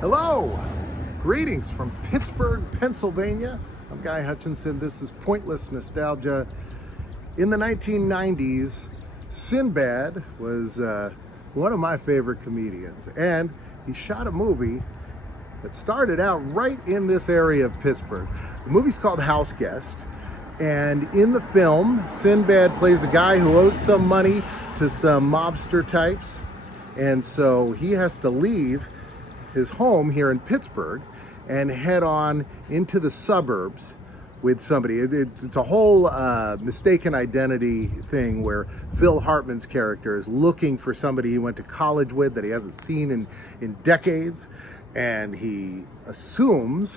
Hello, greetings from Pittsburgh, Pennsylvania. I'm Guy Hutchinson. This is Pointless Nostalgia. In the 1990s, Sinbad was one of my favorite comedians, and he shot a movie that started out right in this area of Pittsburgh. The movie's called Houseguest, and in the film, Sinbad plays a guy who owes some money to some mobster types, and so he has to leave his home here in Pittsburgh and head on into the suburbs with somebody. It's a whole mistaken identity thing where Phil Hartman's character is looking for somebody he went to college with that he hasn't seen in decades, and he assumes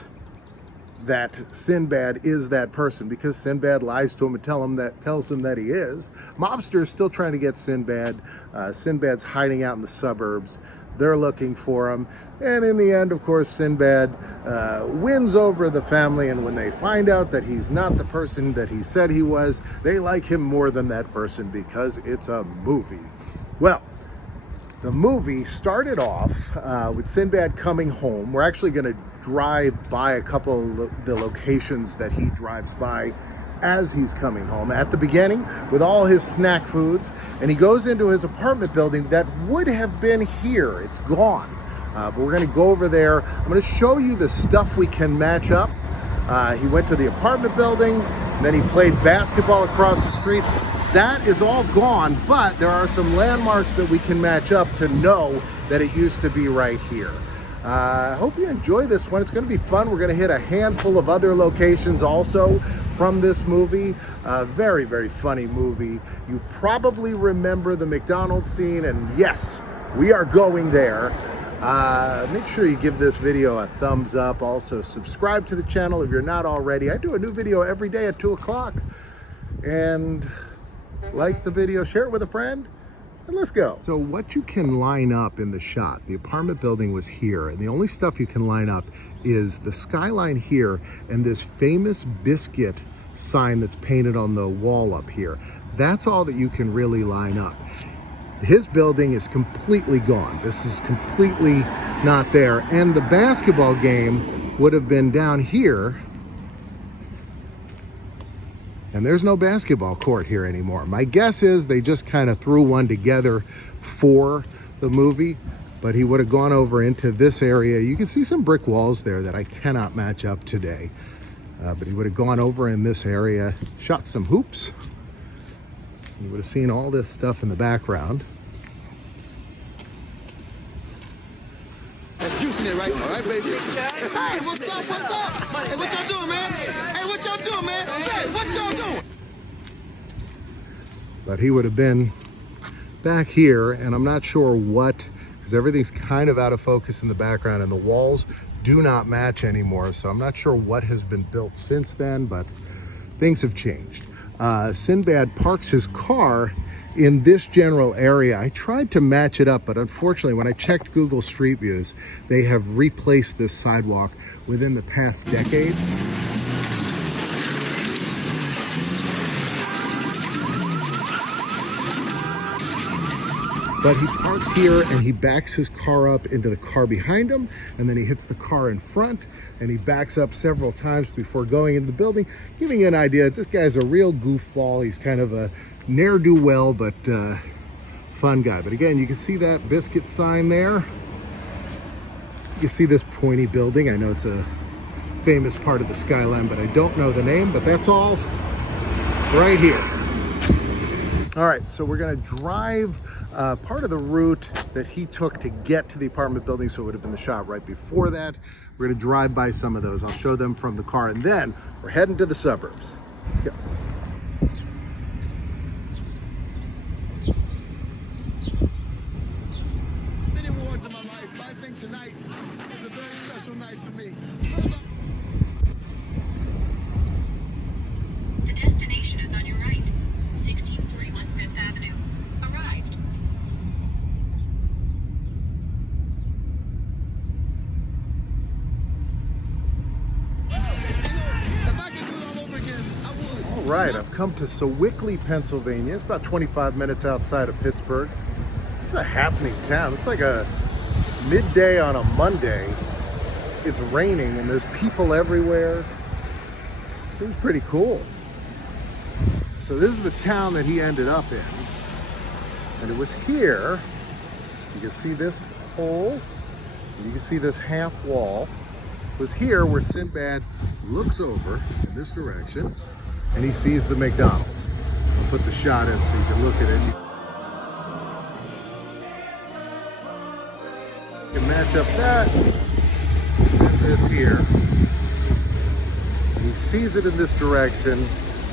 that Sinbad is that person because Sinbad lies to him and tells him that he is. Mobster is still trying to get Sinbad. Sinbad's hiding out in the suburbs. They're looking for him, and in the end, of course, Sinbad wins over the family, and when they find out that he's not the person that he said he was, they like him more than that person because it's a movie. Well, the movie started off with Sinbad coming home. We're actually going to drive by a couple of the locations that he drives by as he's coming home at the beginning with all his snack foods, and he goes into his apartment building that would have been here. It's gone, but we're going to go over there. I'm going to show you the stuff we can match up. He went to the apartment building, and then he played basketball across the street. That is all gone, but there are some landmarks that we can match up to know that it used to be right here. I hope you enjoy this one. It's going to be fun. We're going to hit a handful of other locations also from this movie. Very, very funny movie. You probably remember the McDonald's scene, and yes, we are going there. Make sure you give this video a thumbs up. Also, subscribe to the channel if you're not already. I do a new video every day at 2 o'clock. And like the video, share it with a friend, and let's go. So what you can line up in the shot, the apartment building was here, and the only stuff you can line up is the skyline here and this famous biscuit sign that's painted on the wall up here. That's all that you can really line up. His building is completely gone. This is completely not there. And the basketball game would have been down here, and there's no basketball court here anymore. My guess is they just kind of threw one together for the movie, but he would have gone over into this area. You can see some brick walls there that I cannot match up today, but he would have gone over in this area, shot some hoops. You would have seen all this stuff in the background. That's juicing it, right? All right, baby. Hey, what's up? What's up? Hey, what y'all doing, man? Hey, what y'all doing, man? Say, what y'all doing? But he would have been back here, and I'm not sure what, because everything's kind of out of focus in the background, and the walls do not match anymore. So I'm not sure what has been built since then, but things have changed. Sinbad parks his car in this general area. I tried to match it up, but unfortunately, when I checked Google Street Views, they have replaced this sidewalk within the past decade. But he parks here and he backs his car up into the car behind him, and then he hits the car in front, and he backs up several times before going into the building, giving you an idea that this guy's a real goofball. He's kind of a ne'er-do-well, but fun guy. But again, you can see that biscuit sign there. You can see this pointy building. I know it's a famous part of the skyline, but I don't know the name, but that's all right here. All right, so we're gonna drive part of the route that he took to get to the apartment building, so it would have been the shot right before that. We're gonna drive by some of those. I'll show them from the car, and then we're heading to the suburbs. Let's go. Many awards in my life, but I think tonight is a very special night for me. The destination is on your right. 1641 Fifth Avenue. Arrived. If I could do it all over again, I would. All right, I've come to Sewickley, Pennsylvania. It's about 25 minutes outside of Pittsburgh. This is a happening town. It's like a midday on a Monday. it's raining and there's people everywhere. Seems pretty cool. So this is the town that he ended up in. And it was here, you can see this hole, and you can see this half wall. It was here where Sinbad looks over in this direction and he sees the McDonald's. I'll put the shot in so you can look at it. You can match up that and this here. He sees it in this direction.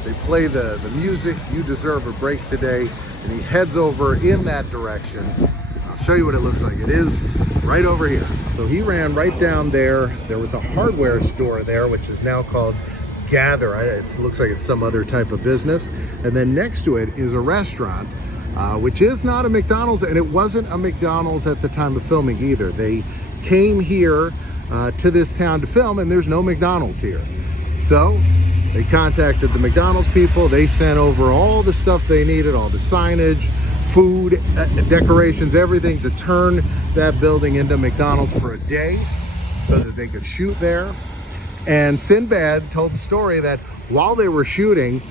They play the music, You Deserve a Break Today, and he heads over in that direction. I'll show you what it looks like. It is right over here. So he ran right down there. There was a hardware store there, which is now called Gather. It looks like it's some other type of business. And then next to it is a restaurant, which is not a McDonald's, and it wasn't a McDonald's at the time of filming either. They came here to this town to film, and there's no McDonald's here. So they contacted the McDonald's people. They sent over all the stuff they needed, all the signage, food, decorations, everything to turn that building into McDonald's for a day so that they could shoot there. And Sinbad told the story that while they were shooting,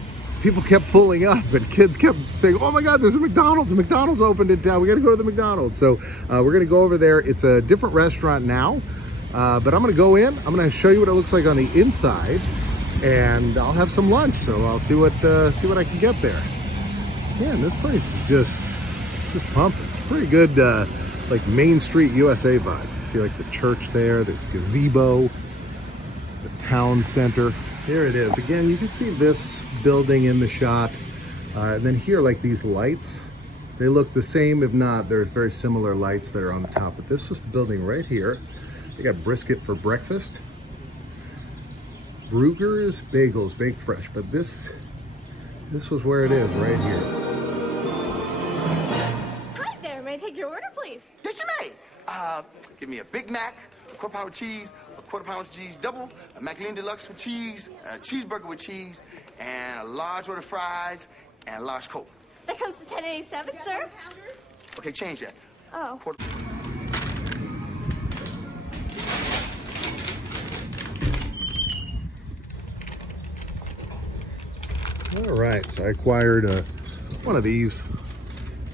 people kept pulling up and kids kept saying, oh my God, there's a McDonald's. A McDonald's opened in town. We got to go to the McDonald's. So we're going to go over there. It's a different restaurant now, but I'm going to go in. I'm going to show you what it looks like on the inside. And I'll have some lunch, so I'll see what I can get there. Man, this place is just pumping. Pretty good, like Main Street USA vibe. See like the church there, this gazebo, the town center. Here it is. Again, you can see this building in the shot. And then here, like these lights, they look the same. If not, there's very similar lights that are on the top. But this was the building right here. They got brisket for breakfast. Brugger's Bagels, baked fresh, but this was where it is, right here. Hi there, may I take your order, please? Yes, you may. Give me a Big Mac, a quarter pound with cheese, a quarter pound with cheese double, a Maclean Deluxe with cheese, a cheeseburger with cheese, and a large order of fries, and a large Coke. That comes to $10.87, sir. Okay, change that. Oh. Quarter. All right, so I acquired one of these,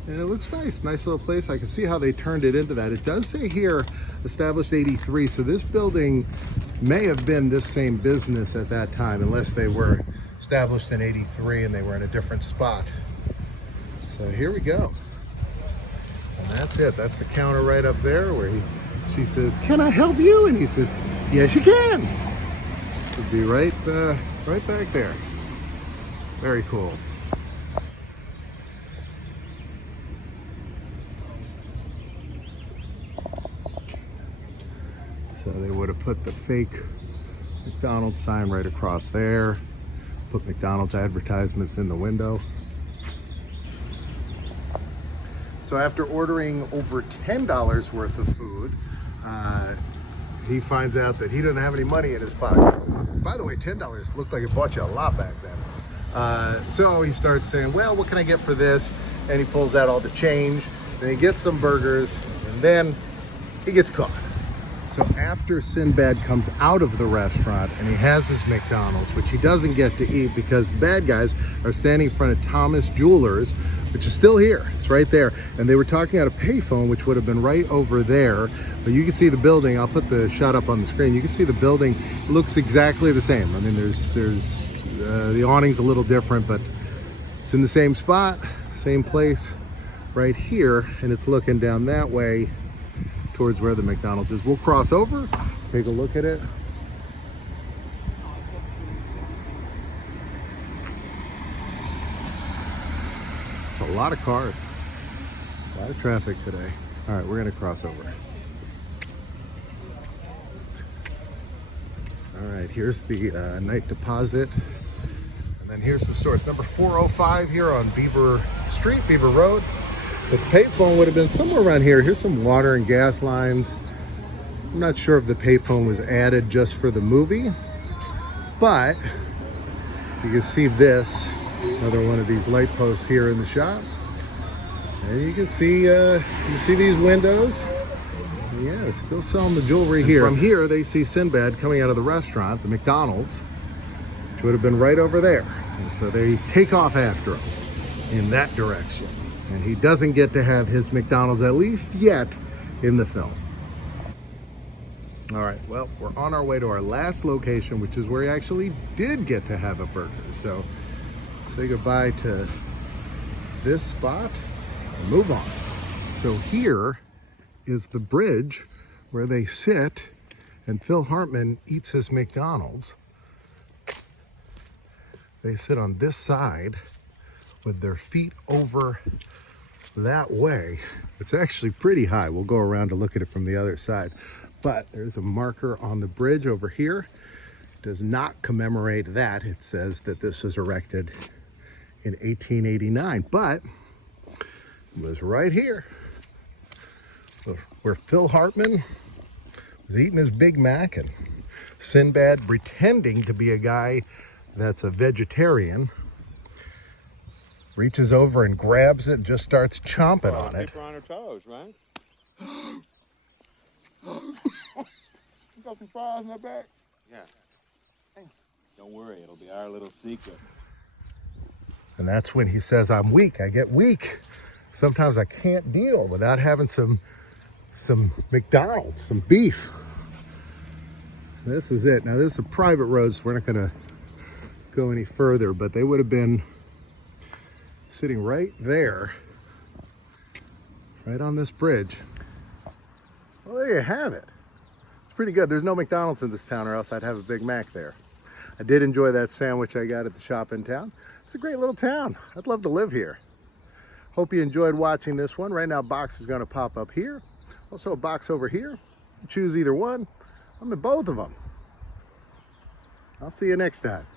and it looks nice little place. I can see how they turned it into that. It does say here established 83, so this building may have been this same business at that time, unless they were established in 83 and they were in a different spot. So here we go, and that's it. That's the counter right up there where she says, can I help you? And he says, yes you can. It'll be right back there. Very cool. So they would have put the fake McDonald's sign right across there, put McDonald's advertisements in the window. So after ordering over $10 worth of food, he finds out that he doesn't have any money in his pocket. By the way, $10 looked like it bought you a lot back then. So he starts saying, well, what can I get for this? And he pulls out all the change, and he gets some burgers, and then he gets caught. So after Sinbad comes out of the restaurant and he has his McDonald's, which he doesn't get to eat because the bad guys are standing in front of Thomas Jewelers, which is still here. It's right there. And they were talking at a payphone, which would have been right over there. But you can see the building. I'll put the shot up on the screen. You can see the building looks exactly the same. I mean, the awning's a little different, but it's in the same spot, same place right here, and it's looking down that way towards where the McDonald's is. We'll cross over, take a look at it. It's a lot of cars, a lot of traffic today. All right, we're gonna cross over. All right, here's the night deposit. And then here's the store. It's number 405 here on Beaver Street, Beaver Road. The payphone would have been somewhere around here. Here's some water and gas lines. I'm not sure if the payphone was added just for the movie, but you can see this, another one of these light posts here in the shop. And you can see these windows. Yeah, still selling the jewelry here. From here, they see Sinbad coming out of the restaurant, the McDonald's, which would have been right over there. And so they take off after him in that direction. And he doesn't get to have his McDonald's, at least yet, in the film. All right, well, we're on our way to our last location, which is where he actually did get to have a burger. So say goodbye to this spot and move on. So here is the bridge where they sit and Phil Hartman eats his McDonald's. They sit on this side with their feet over that way. It's actually pretty high. We'll go around to look at it from the other side. But there's a marker on the bridge over here. It does not commemorate that. It says that this was erected in 1889, but it was right here where Phil Hartman was eating his Big Mac and Sinbad, pretending to be a guy that's a vegetarian, reaches over and grabs it and just starts chomping on it. Keep her on her toes, right? You got some fries in that bag? Yeah. Don't worry, it'll be our little secret. And that's when he says, I'm weak, I get weak. Sometimes I can't deal without having some McDonald's, some beef. This is it. Now this is a private road, so we're not gonna go any further, but they would have been sitting right there, right on this bridge. Well, there you have it. It's pretty good. There's no McDonald's in this town, or else I'd have a Big Mac there. I did enjoy that sandwich I got at the shop in town. It's a great little town. I'd love to live here. Hope you enjoyed watching this one. Right now, a box is going to pop up here. Also a box over here. You choose either one. I'm in both of them. I'll see you next time.